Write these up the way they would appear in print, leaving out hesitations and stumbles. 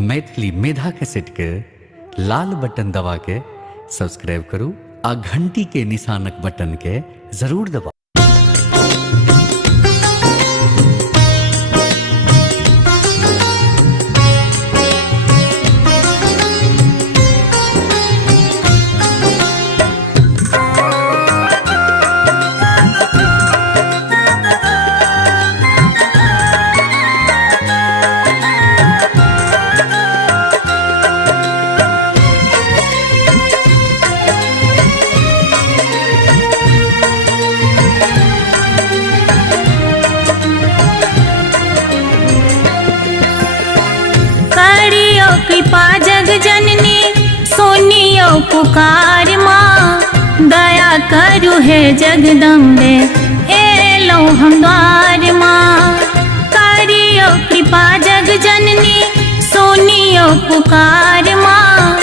मैथिली मेधा cassette के लाल button दबा के सब्सक्राइब करू आ घंटी के निशानक बटन के जरूर दबाऊ। कृपा जग जननी सुनियो पुकार माँ, दया करु हे जगदम्बे एलो हम द्वार माँ। करियो कृपा जग जननी सुनियो पुकार माँ,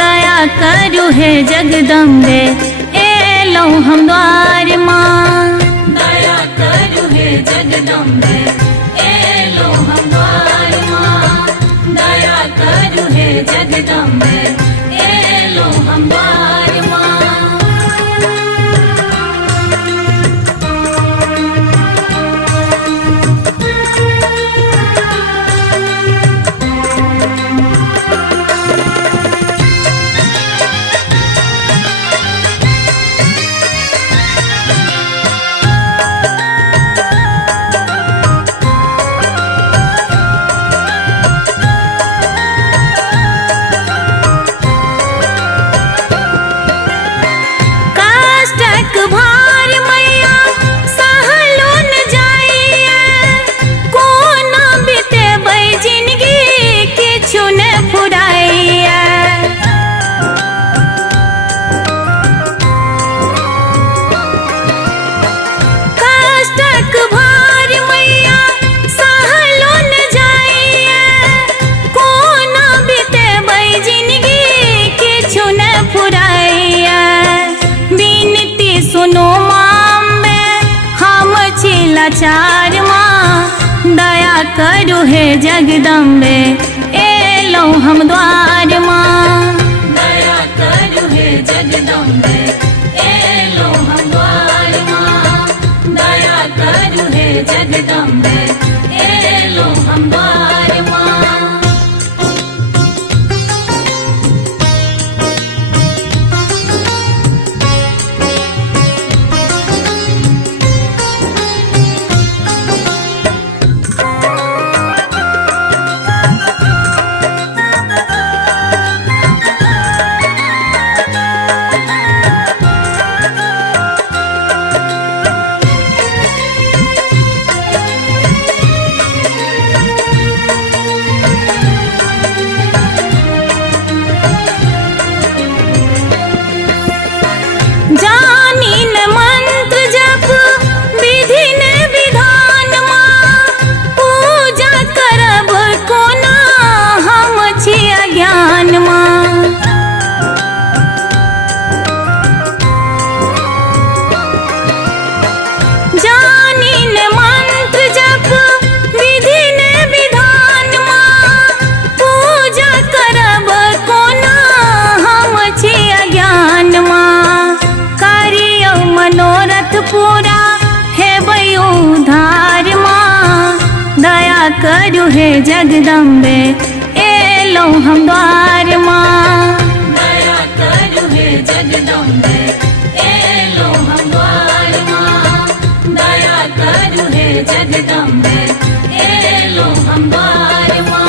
दया करु हे जगदम्बे एलो हम द्वार माँ। दया करु हे जगदम्बे एलो हम द्वार माँ, दया करु हे जगदम्बे एलो हम द्वार माँ। भार मैया सहलो न जाइए, कोना बितेबै जिंदगी किछु न फुराइए। कष्टक भार मैया सहलो न जाइए, कोना बितेबै जिंदगी किछु न फुराइए। सुनो माम्बे हम छी लाचार माँ, दया करु हे जगदम्बे एलो हम द्वार माँ। दया करु हे जगदम्बे एलो हम द्वार माँ, दया करु हे जगदम्बे एलो हम द्वार माँ। जानी न मंत्र जप विधि न विधान माँ, पूजा करब कोना हम छी अज्ञान माँ। जानी न मंत्र जप विधि न विधान माँ, पूजा करब कोना हम छी अज्ञान माँ। मनोरथ पूरा हेबै उद्धार माँ, दया करु हे जगदम्बे एलो हम द्वार माँ। दया करु हे जगदम्बे एलो हम द्वार माँ, दया करु हे जगदम्बे एलो हम द्वार माँ।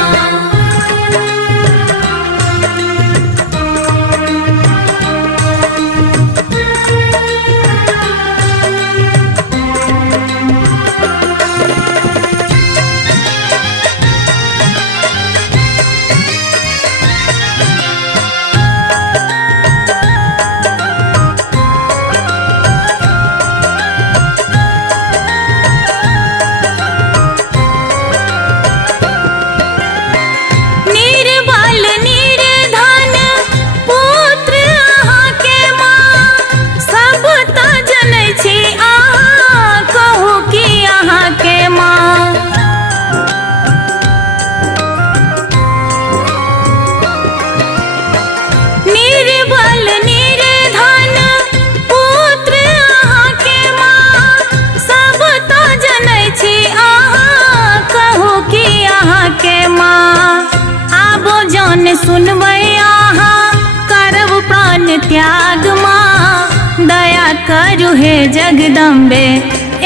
हे जगदम्बे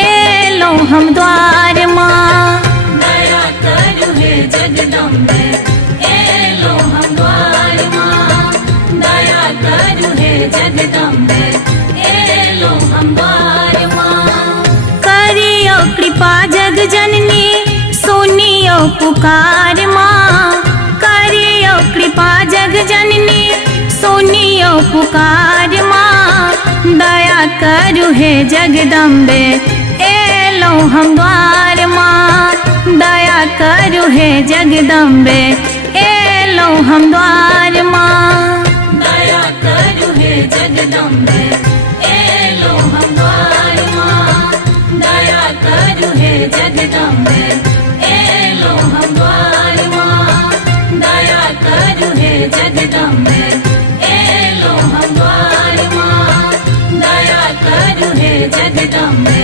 एलो हम द्वार माँ। दया करु हे जगदम्बे एलो हम द्वार माँ। दया करु हे जगदम्बे एलो हम द्वार माँ। करियो कृपा जग जननी सुनियो पुकार माँ। करियो कृपा जग जननी सुनियो पुकार माँ। दया करु हे जगदम्बे एलो हम द्वार माँ। दया करु हे जगदम्बे एलो हम द्वार माँ। दया करु हे जगदम्बे एलो हम द्वार माँ। दया करु हे जगदम्बे एलो हम द्वार माँ। दया करु हे जगदम्बे एलो हम द्वार माँ। दया करु हे जगदम्बे